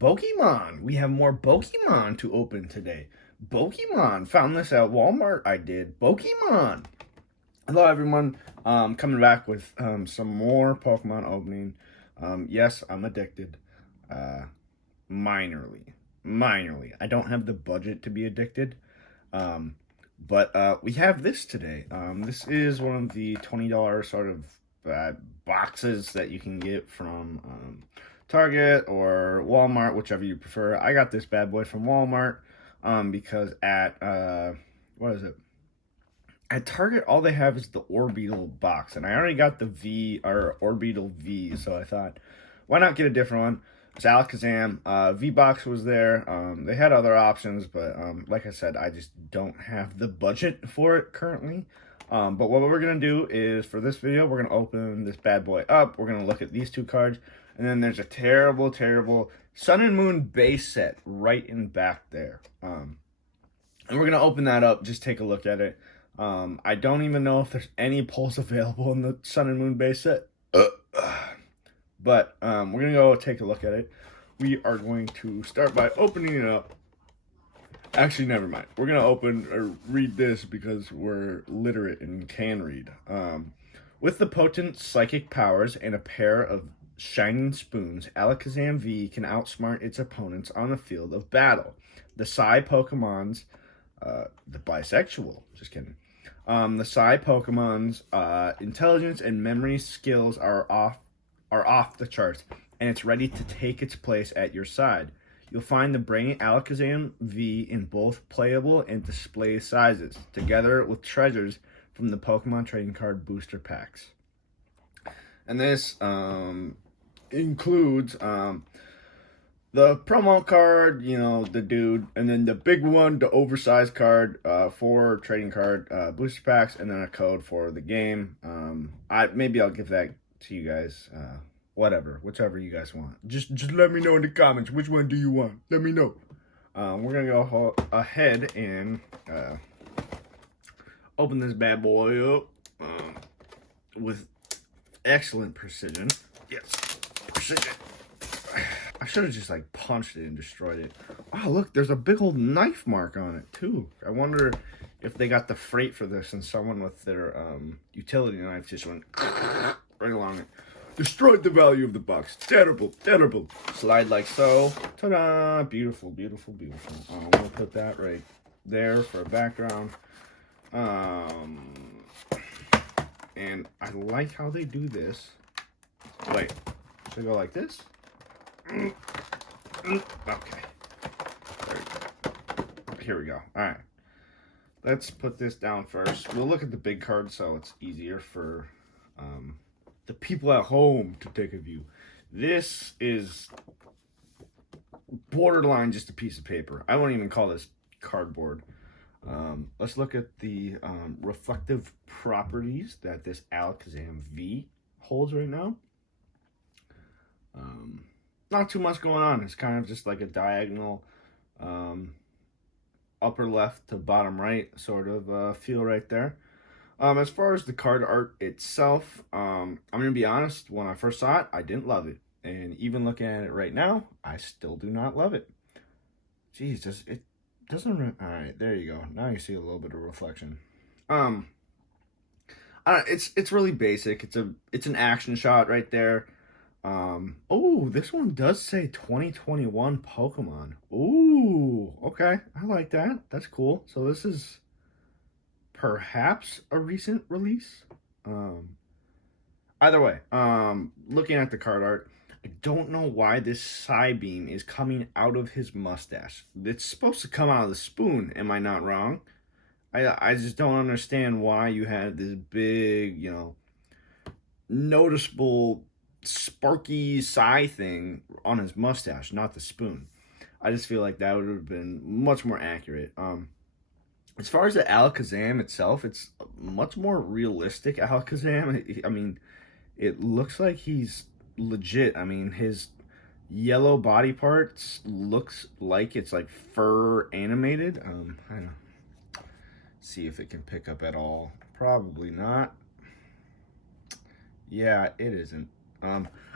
Pokemon. We have more Pokemon to open today. Pokemon. Found this at Walmart. I did. Pokemon. Hello, everyone. Coming back with some more Pokemon opening. Yes, I'm addicted. Minorly. Minorly. I don't have the budget to be addicted. But we have this today. This is one of the $20 sort of boxes that you can get from Target or Walmart, whichever you prefer. I got this bad boy from Walmart because at what is it? At Target, all they have is the Orbeetle box, and I already got the V or Orbeetle V, so I thought, why not get a different one? It's Alakazam. V-Box was there. They had other options, but like I said, I just don't have the budget for it currently. But what we're going to do is, for this video, we're going to open this bad boy up. We're going to look at these two cards. And then there's a terrible, terrible Sun and Moon base set right in back there. And we're going to open that up, just take a look at it. I don't even know if there's any pulls available in the Sun and Moon base set. But we're going to go take a look at it. We are going to start by opening it up. Actually, never mind. We're going to open or read this because we're literate and can read. With the potent psychic powers and a pair of shining spoons, Alakazam V can outsmart its opponents on the field of battle. The Psy Pokemon's, the bisexual, just kidding. The Psy Pokemon's intelligence and memory skills are off the charts, and it's ready to take its place at your side. You'll find the Brainy Alakazam V in both playable and display sizes, together with treasures from the Pokemon Trading Card Booster Packs. And this includes the promo card, you know, the dude, and then the big one, the oversized card for Trading Card Booster Packs, and then a code for the game. Maybe I'll give that to you guys. Whatever, whichever you guys want. Just let me know in the comments, which one do you want? Let me know. We're gonna go ahead and open this bad boy up with excellent precision. Yes, precision. I should have just like punched it and destroyed it. Oh, look, there's a big old knife mark on it too. I wonder if they got the freight for this and someone with their utility knife just went right along it. Destroyed the value of the box. Terrible, terrible. Slide like so. Ta-da! Beautiful, beautiful, beautiful. We'll put that right there for a background. And I like how they do this. Wait, should I go like this? Okay. Here we go. All right. Let's put this down first. We'll look at the big card so it's easier for the people at home to take a view. This is borderline just a piece of paper. I won't even call this cardboard. Let's look at the reflective properties that this Alakazam V holds right now. Not too much going on. It's kind of just like a diagonal upper left to bottom right sort of feel right there. As far as the card art itself, I'm going to be honest, when I first saw it, I didn't love it. And even looking at it right now, I still do not love it. Jeez, it doesn't... Alright, there you go. Now you see a little bit of reflection. It's really basic. It's an action shot right there. Oh, this one does say 2021 Pokemon. Ooh, okay. I like that. That's cool. So this is perhaps a recent release. Either way, looking at the card art, I don't know why this Psybeam is coming out of his mustache. It's supposed to come out of the spoon, am I not wrong? I just don't understand why you had this big, you know, noticeable sparky Psy thing on his mustache, not the spoon. I just feel like that would have been much more accurate. As far as the Alakazam itself, it's much more realistic Alakazam. I mean, it looks like he's legit. I mean, his yellow body parts looks like it's like fur animated. I don't know. See if it can pick up at all. Probably not. Yeah, it isn't.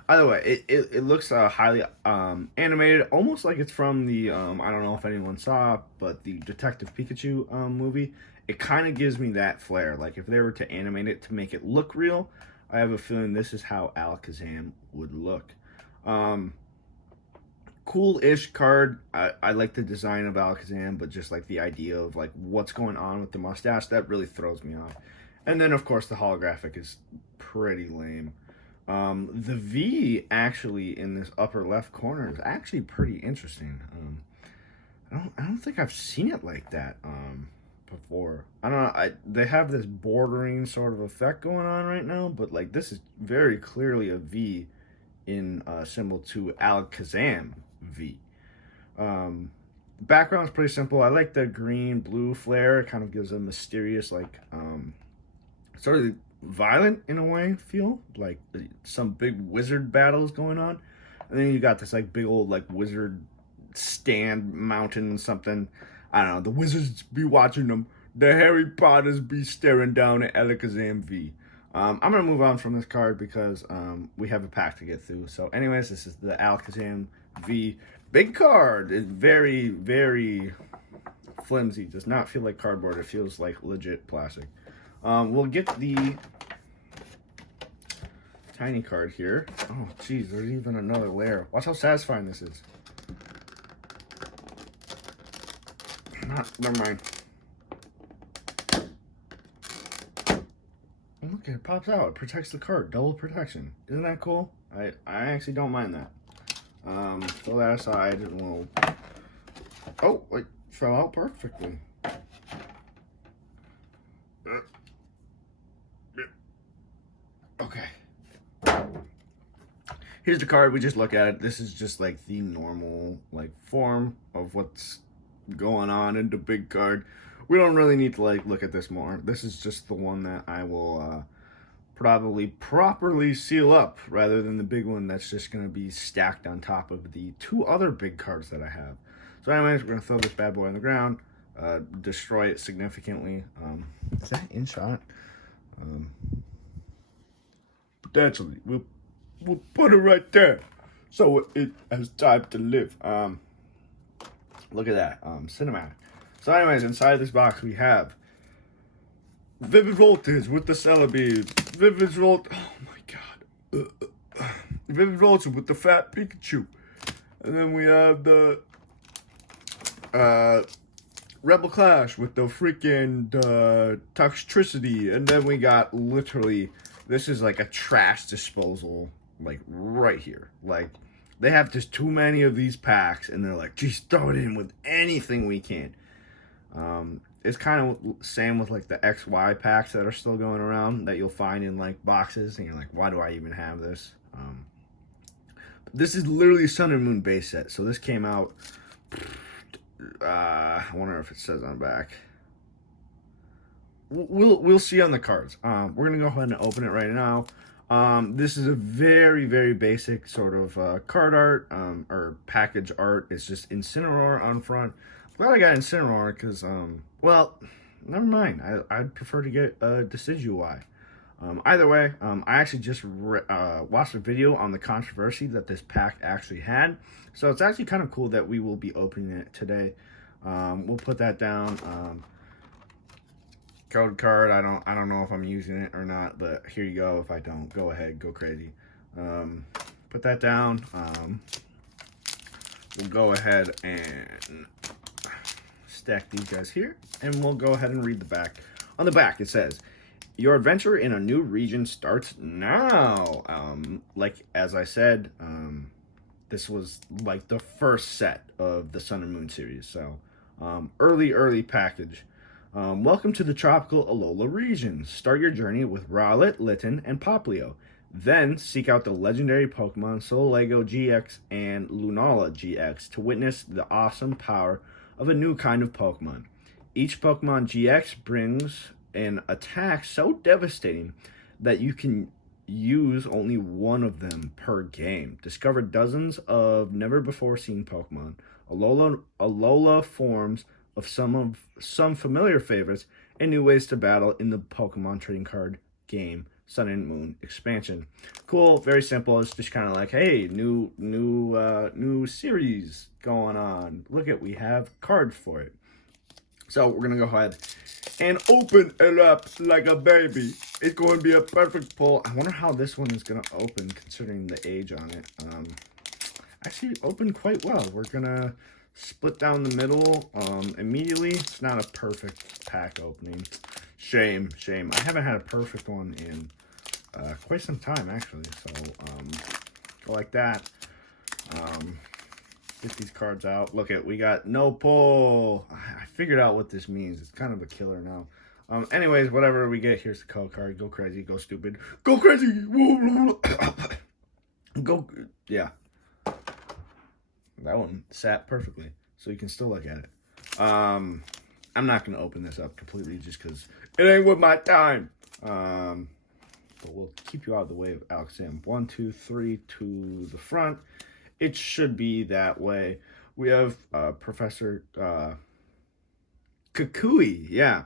Either way, it looks highly animated, almost like it's from the I don't know if anyone saw, but the Detective Pikachu movie. It kind of gives me that flair. Like if they were to animate it to make it look real, I have a feeling this is how Alakazam would look. Um, Cool-ish card. I like the design of Alakazam, but just like the idea of like what's going on with the mustache, that really throws me off. And then of course the holographic is pretty lame. The V actually in this upper left corner is actually pretty interesting. I don't think I've seen it like that before. I don't know. They have this bordering sort of effect going on right now, but like this is very clearly a V in symbol to Alakazam V. The background is pretty simple. I like the green blue flare. It kind of gives a mysterious like sort of violent in a way feel, like some big wizard battles going on. And then you got this like big old like wizard stand mountain something. I don't know. The wizards be watching them. The Harry Potters be staring down at Alakazam V. I'm gonna move on from this card because we have a pack to get through. So, anyways, this is the Alakazam V. Big card. It's very, very flimsy. Does not feel like cardboard. It feels like legit plastic. We'll get the tiny card here. Oh, geez, there's even another layer. Watch how satisfying this is. Never mind. Look, it pops out. It protects the card. Double protection. Isn't that cool? I actually don't mind that. Throw that aside and we'll... Oh, it fell out perfectly. Okay. Here's the card. We just look at it. This is just like the normal like form of what's going on in the big card. We don't really need to like look at this more. This is just the one that I will probably properly seal up rather than the big one that's just going to be stacked on top of the two other big cards that I have. So anyways, we're going to throw this bad boy on the ground, destroy it significantly. Is that in shot? Potentially. We'll put it right there so it has time to live. Look at that, cinematic. So anyways, inside this box we have Vivid Voltage with the Celebi, Vivid Volt, oh my god, Vivid Voltage with the fat Pikachu, and then we have the Rebel Clash with the freaking Toxtricity, and then we got literally, this is like a trash disposal, like right here, like they have just too many of these packs, and they're like, geez, throw it in with anything we can. It's kind of same with like the XY packs that are still going around that you'll find in like boxes, and you're like, why do I even have this? This is literally a Sun and Moon base set, so this came out. I wonder if it says on the back. We'll see on the cards. We're gonna go ahead and open it right now. This is a very, very basic sort of card art or package art. It's just Incineroar on front. Glad I got Incineroar because, well, never mind. I'd prefer to get Decidueye. Either way, I actually just watched a video on the controversy that this pack actually had. So it's actually kind of cool that we will be opening it today. We'll put that down. Code card, I don't know if I'm using it or not, but here you go. If I don't, go ahead, go crazy. Put that down. We'll go ahead and stack these guys here, and we'll go ahead and read the back. On the back, it says, your adventure in a new region starts now. Like, as I said, this was like the first set of the Sun and Moon series, so early package. Welcome to the tropical Alola region. Start your journey with Rowlet, Litten, and Popplio. Then seek out the legendary Pokemon Solgaleo GX and Lunala GX to witness the awesome power of a new kind of Pokemon. Each Pokemon GX brings an attack so devastating that you can use only one of them per game. Discover dozens of never-before-seen Pokemon, Alola forms of some familiar favorites, and new ways to battle in the Pokemon trading card game Sun and Moon expansion. Cool, very simple. It's just kind of like, hey, new series going on. Look at, we have cards for it. So we're gonna go ahead and open it up like a baby. It's going to be a perfect pull. I wonder how this one is gonna open considering the age on it. Actually opened quite well. We're gonna split down the middle immediately. It's not a perfect pack opening. Shame. I haven't had a perfect one in quite some time, actually. So, go like that. Get these cards out. Look at, we got no pull. I figured out what this means. It's kind of a killer now. Anyways, whatever we get, here's the code card. Go crazy, go stupid. Go crazy! Go, yeah. That one sat perfectly, so you can still look at it. I'm not going to open this up completely just because it ain't with my time. But we'll keep you out of the way of Alex Sim. 1, 2, 3 to the front. It should be that way. We have Professor Kukui. Yeah.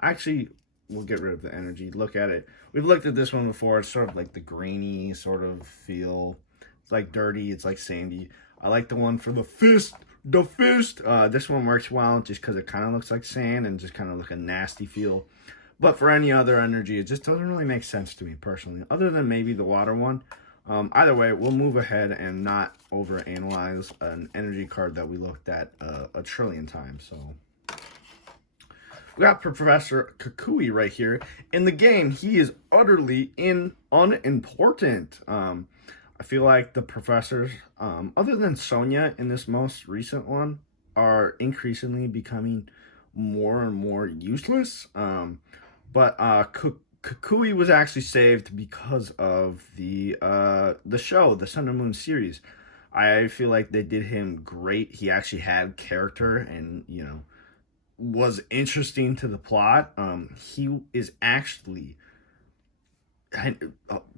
Actually, we'll get rid of the energy. Look at it. We've looked at this one before. It's sort of like the grainy sort of feel. It's like dirty. It's like sandy. I like the one for the fist. The fist. This one works well just because it kind of looks like sand and just kind of like a nasty feel. But for any other energy, it just doesn't really make sense to me personally, other than maybe the water one. Either way, we'll move ahead and not overanalyze an energy card that we looked at a trillion times. So we got Professor Kukui right here. In the game, he is utterly unimportant. I feel like the professors, other than Sonia in this most recent one, are increasingly becoming more and more useless. But Kukui was actually saved because of the show, the Sun and Moon series. I feel like they did him great. He actually had character and, you know, was interesting to the plot. He is actually,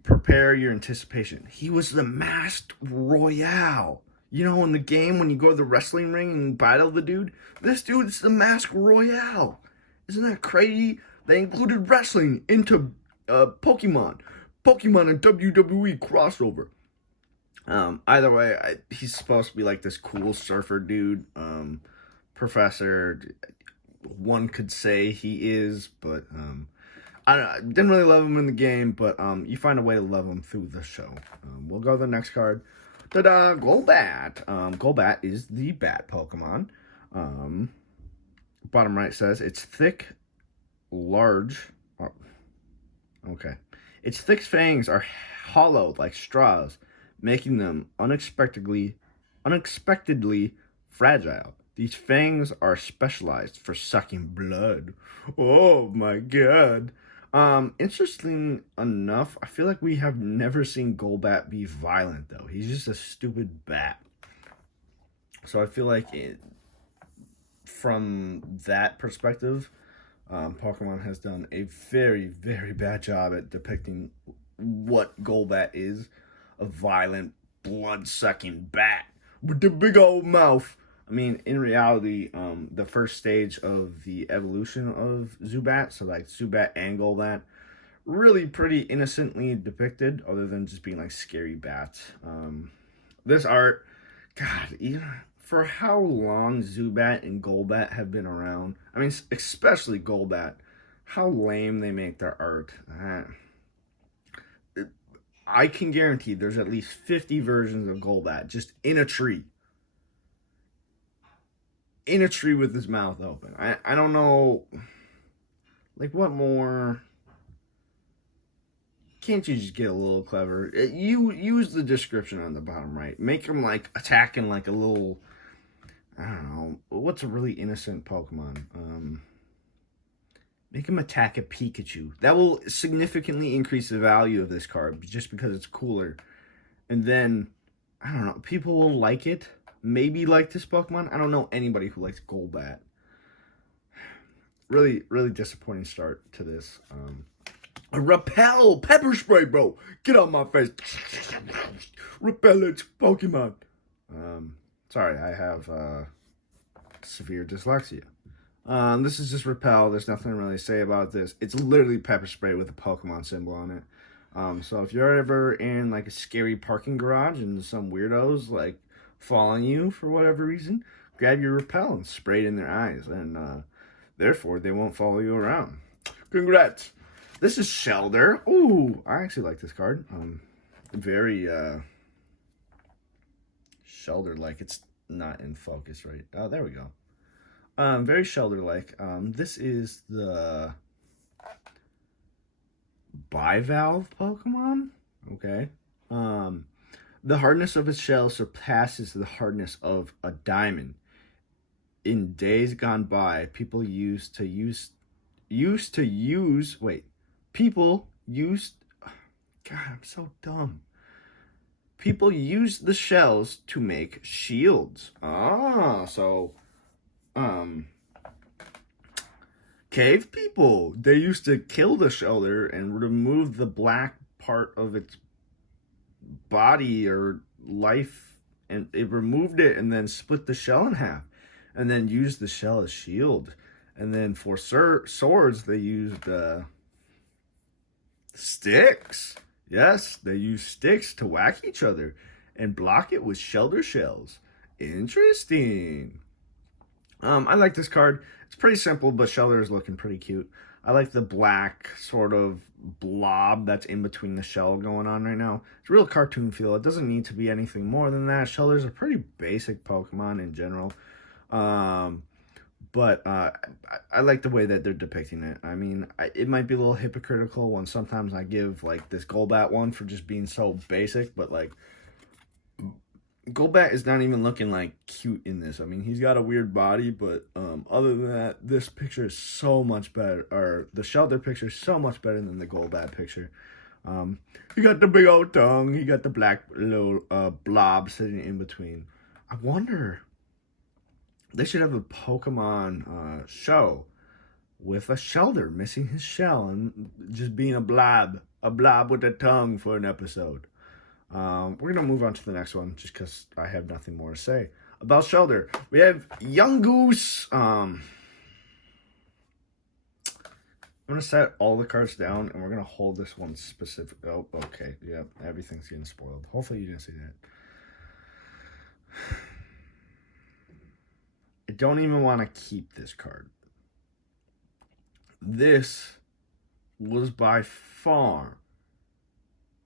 prepare your anticipation. He was the Masked Royale. You know, in the game when you go to the wrestling ring and battle the dude, this dude's the Masked Royale. Isn't that crazy? They included wrestling into Pokemon and WWE crossover. Either way, he's supposed to be like this cool surfer dude. Professor, one could say he is, but I don't know, I didn't really love him in the game, but you find a way to love him through the show. We'll go to the next card. Ta-da! Golbat. Golbat is the bat Pokemon. Bottom right says it's thick, large. Oh, okay. Its thick fangs are hollow like straws, making them unexpectedly fragile. These fangs are specialized for sucking blood. Oh my god. Interesting enough, I feel like we have never seen Golbat be violent though. He's just a stupid bat. So I feel like from that perspective, Pokemon has done a very, very bad job at depicting what Golbat is. A violent, blood-sucking bat with the big old mouth. I mean, in reality, the first stage of the evolution of Zubat, so like Zubat and Golbat, really pretty innocently depicted, other than just being like scary bats. This art, God, even for how long Zubat and Golbat have been around, I mean, especially Golbat, how lame they make their art. I can guarantee there's at least 50 versions of Golbat just in a tree. In a tree with his mouth open. I don't know. Like, what more? Can't you just get a little clever? You use the description on the bottom right. Make him, like, attacking like a little, I don't know. What's a really innocent Pokemon? Make him attack a Pikachu. That will significantly increase the value of this card just because it's cooler. And then, I don't know, people will like it. Maybe like this Pokemon. I don't know anybody who likes Golbat. Really, really disappointing start to this. A Repel! Pepper spray, bro! Get out my face! Repellent Pokemon! Sorry, I have severe dyslexia. This is just Repel. There's nothing really to say about this. It's literally pepper spray with a Pokemon symbol on it. So if you're ever in like a scary parking garage and some weirdos like following you for whatever reason, grab your Repel and spray it in their eyes, and therefore they won't follow you around. Congrats. This is Shellder. Ooh, I actually like this card. Very Shellder-like. It's not in focus, right? Oh, there we go. Very Shellder-like. This is the bivalve Pokemon. Okay. The hardness of its shell surpasses the hardness of a diamond. In days gone by, people used to use. People used. God, I'm so dumb. People used the shells to make shields. So cave people, they used to kill the Shellder and remove the black part of its body or life, and it removed it and then split the shell in half and then used the shell as shield. And then for swords, they used sticks. Yes, they used sticks to whack each other and block it with Shellder shells. Interesting. I like this card. It's pretty simple, but Shellder is looking pretty cute. I like the black sort of blob that's in between the shell going on right now. It's a real cartoon feel. It doesn't need to be anything more than that. Shellder's a pretty basic Pokemon in general. But I like the way that they're depicting it. I mean, it might be a little hypocritical when sometimes I give like this Golbat one for just being so basic, but like Golbat is not even looking like cute in this. I mean, he's got a weird body, but other than that, this picture is so much better, or the Shellder picture is so much better than the Golbat picture. He got the big old tongue. He got the black little blob sitting in between. I wonder, they should have a Pokemon show with a Shellder missing his shell and just being a blob with a tongue for an episode. We're going to move on to the next one just because I have nothing more to say about Shellder. We have Yungoos. I'm going to set all the cards down and we're going to hold this one specific. Oh, okay. Yep. Everything's getting spoiled. Hopefully you didn't see that. I don't even want to keep this card. This was by far,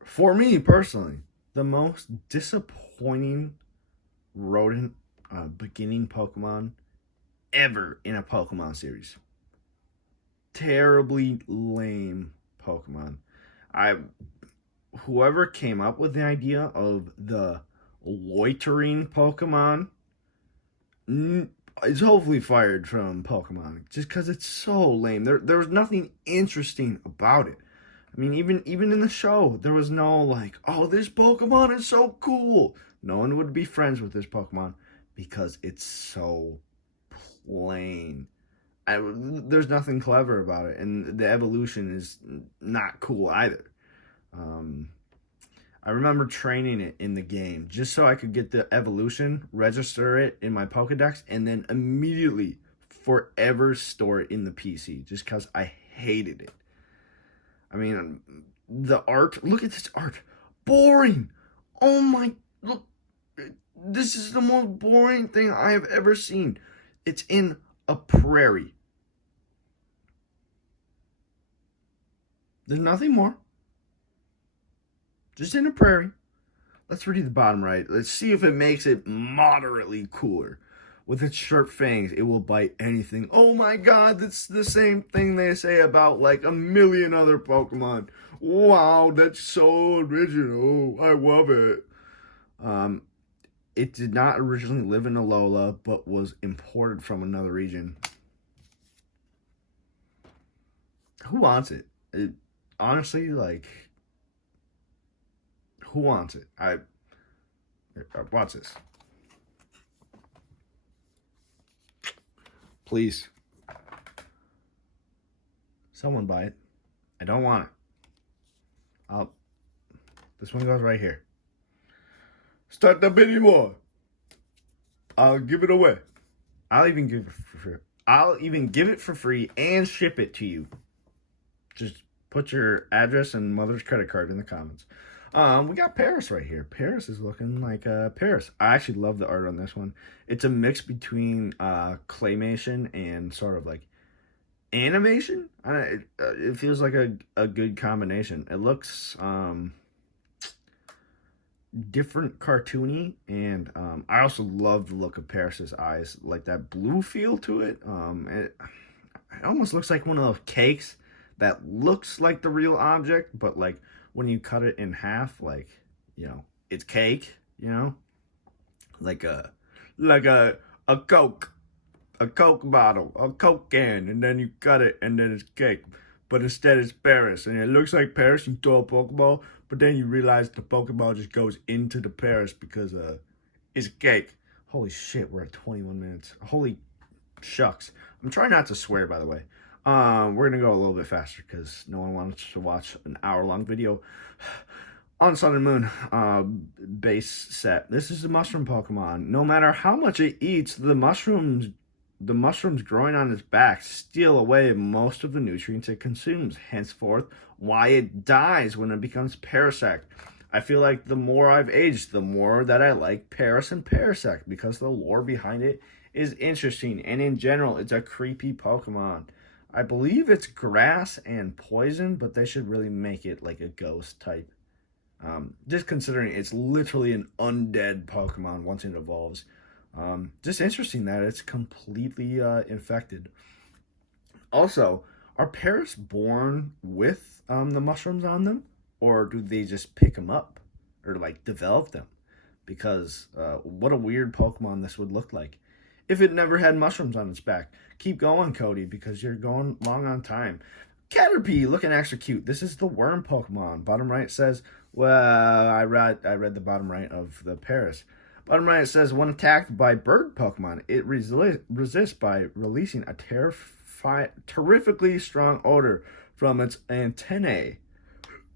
for me personally, the most disappointing rodent beginning Pokemon ever in a Pokemon series. Terribly lame Pokemon. Whoever came up with the idea of the loitering Pokemon is hopefully fired from Pokemon just because it's so lame. There was nothing interesting about it. I mean, even in the show, there was no like, oh, this Pokemon is so cool. No one would be friends with this Pokemon because it's so plain. There's nothing clever about it, and the evolution is not cool either. I remember training it in the game just so I could get the evolution, register it in my Pokedex, and then immediately forever store it in the PC just because I hated it. I mean, the art, look at this art. Boring. Oh my, look. This is the most boring thing I have ever seen. It's in a prairie. There's nothing more. Just in a prairie. Let's read the bottom right. Let's see if it makes it moderately cooler. With its sharp fangs, it will bite anything. Oh my god, that's the same thing they say about like a million other Pokemon. Wow, that's so original. I love it. It did not originally live in Alola, but was imported from another region. Who wants it? Honestly, like, who wants it? Watch this. Please. Someone buy it. I don't want it. This one goes right here. Start the bidding war. I'll give it away. I'll even give it I'll even give it for free and ship it to you. Just put your address and mother's credit card in the comments. We got Paris right here. Paris is looking like Paris. I actually love the art on this one. It's a mix between claymation and sort of like animation. It feels like a good combination. It looks different, cartoony, and I also love the look of Paris's eyes, like that blue feel to it. It almost looks like one of those cakes that looks like the real object, but like when you cut it in half, like, you know, it's cake, you know, like a Coke, a Coke bottle, a Coke can, and then you cut it, and then it's cake. But instead it's Paris, and it looks like Paris. You throw a Pokeball, but then you realize the Pokeball just goes into the Paris because it's cake. Holy shit, we're at 21 minutes. Holy shucks. I'm trying not to swear, by the way. We're gonna go a little bit faster because no one wants to watch an hour-long video on Sun and Moon base set. This is the mushroom Pokemon. No matter how much it eats, the mushrooms growing on its back steal away most of the nutrients it consumes. Henceforth, why it dies when it becomes Parasect. I feel like the more I've aged, the more that I like Paris and Parasect because the lore behind it is interesting, and in general, it's a creepy Pokemon. I believe it's grass and poison, but they should really make it like a ghost type. Just considering it's literally an undead Pokemon once it evolves. Just interesting that it's completely infected. Also, are Paras born with the mushrooms on them? Or do they just pick them up? Or like develop them? Because what a weird Pokemon this would look like if it never had mushrooms on its back. Keep going, Cody, because you're going long on time. Caterpie looking extra cute. This is the worm Pokemon. Bottom right says, well, I read the bottom right of the Paris. Bottom right says, when attacked by bird Pokemon, it resists by releasing a terrifically strong odor from its antennae.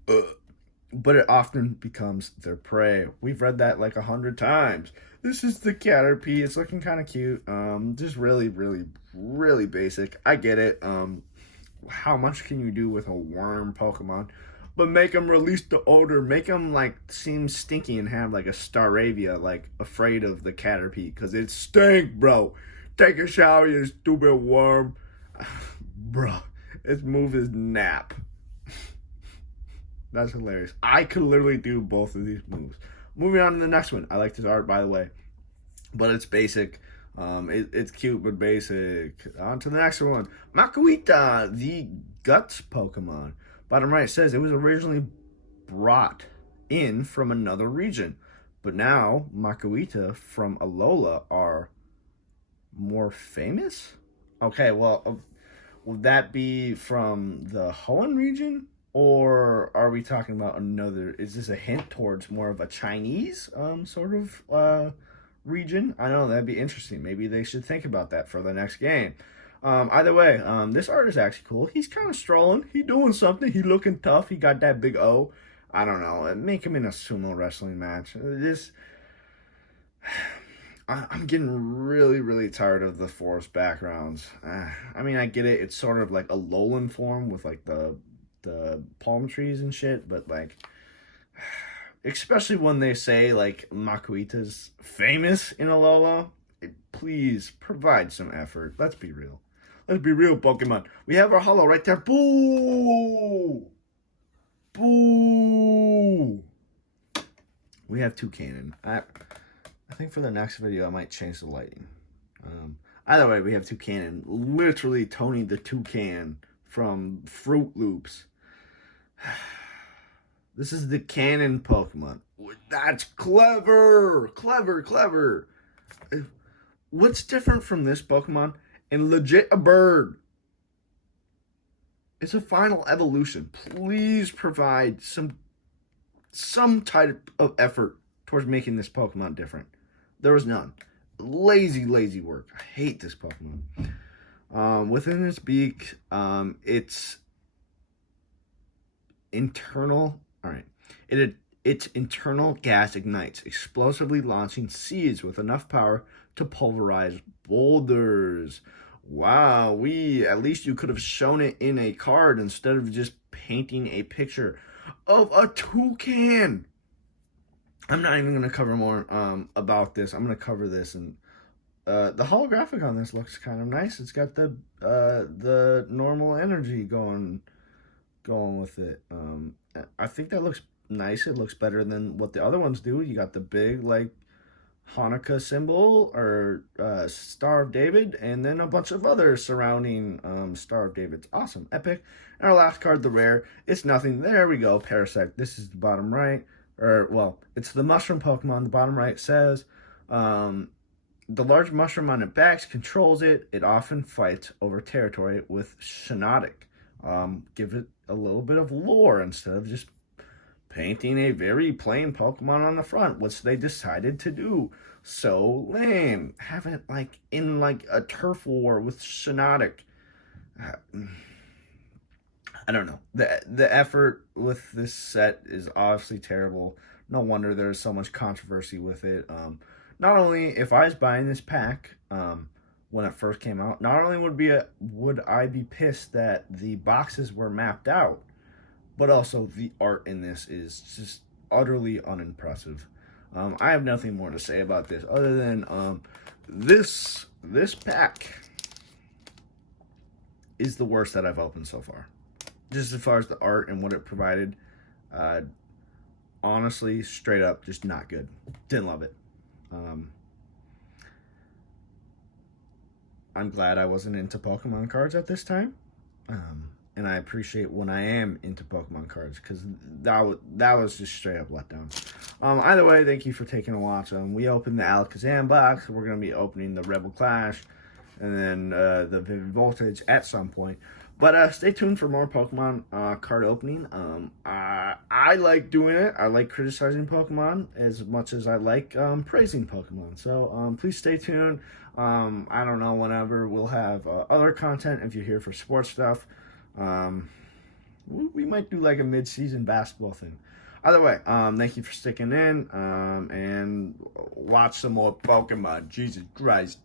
But it often becomes their prey. We've read that like 100 times. This is the Caterpie. It's looking kind of cute. Just really, really, really basic. I get it. How much can you do with a worm Pokemon? But make them release the odor. Make them like seem stinky and have like a Staravia, like afraid of the Caterpie because it stink, bro. Take a shower, you stupid worm. Bro, its move is nap. That's hilarious. I could literally do both of these moves. Moving on to the next one. I like this art, by the way, but it's basic. It's cute, but basic. On to the next one. Makuhita, the Guts Pokemon. Bottom right says it was originally brought in from another region, but now Makuhita from Alola are more famous? Okay, well, would that be from the Hoenn region? Or are we talking about another? Is this a hint towards more of a Chinese sort of region? I don't know. That'd be interesting. Maybe they should think about that for the next game. Either way, this art is actually cool. He's kind of strolling. He doing something. He looking tough. He got that big O. I don't know. Make him in a sumo wrestling match. I'm getting really, really tired of the forest backgrounds. I mean, I get it. It's sort of like a lowland form with like the palm trees and shit, but like, especially when they say like Makuhita's famous in Alola, please provide some effort. Let's be real. Let's be real, Pokemon. We have our holo right there. Boo! Boo! We have Toucannon. I think for the next video, I might change the lighting. Either way, we have Toucannon. Literally Tony the Toucan from Fruit Loops. This is the cannon Pokemon. That's clever! Clever, clever. What's different from this Pokemon? And legit a bird. It's a final evolution. Please provide some type of effort towards making this Pokemon different. There was none. Lazy, lazy work. I hate this Pokemon. Within its beak, its internal. All right. Its internal gas ignites, explosively launching seeds with enough power to pulverize boulders. Wow, at least you could have shown it in a card instead of just painting a picture of a toucan. I'm not even gonna cover more about this. I'm gonna cover this, and the holographic on this looks kind of nice. It's got the normal energy going with it. I think that looks nice. It looks better than what the other ones do. You got the big like Hanukkah symbol or Star of David, and then a bunch of other surrounding Star of David's. Awesome, epic. And our last card, the rare. It's nothing. There we go. Parasect. This is the bottom right, or well, it's the mushroom Pokemon. The bottom right says. The large mushroom on its back controls it. It often fights over territory with Shiinotic. Give it a little bit of lore instead of just painting a very plain Pokemon on the front, which they decided to do. So lame. Have it like in like a turf war with Shiinotic. I don't know. The effort with this set is obviously terrible. No wonder there's so much controversy with it. Not only if I was buying this pack when it first came out, not only would I be pissed that the boxes were mapped out, but also the art in this is just utterly unimpressive. I have nothing more to say about this other than this pack is the worst that I've opened so far. Just as far as the art and what it provided, honestly, straight up, just not good. Didn't love it. I'm glad I wasn't into Pokemon cards at this time. And I appreciate when I am into Pokemon cards, because that was just straight up letdown. Either way, thank you for taking a watch. We opened the Alakazam box. We're going to be opening the Rebel Clash and then the Vivid Voltage at some point. But stay tuned for more Pokemon card opening. I like doing it. I like criticizing Pokemon as much as I like praising Pokemon. So please stay tuned. I don't know, whenever we'll have other content if you're here for sports stuff. We might do like a mid-season basketball thing. Either way, thank you for sticking in and watch some more Pokemon. Jesus Christ.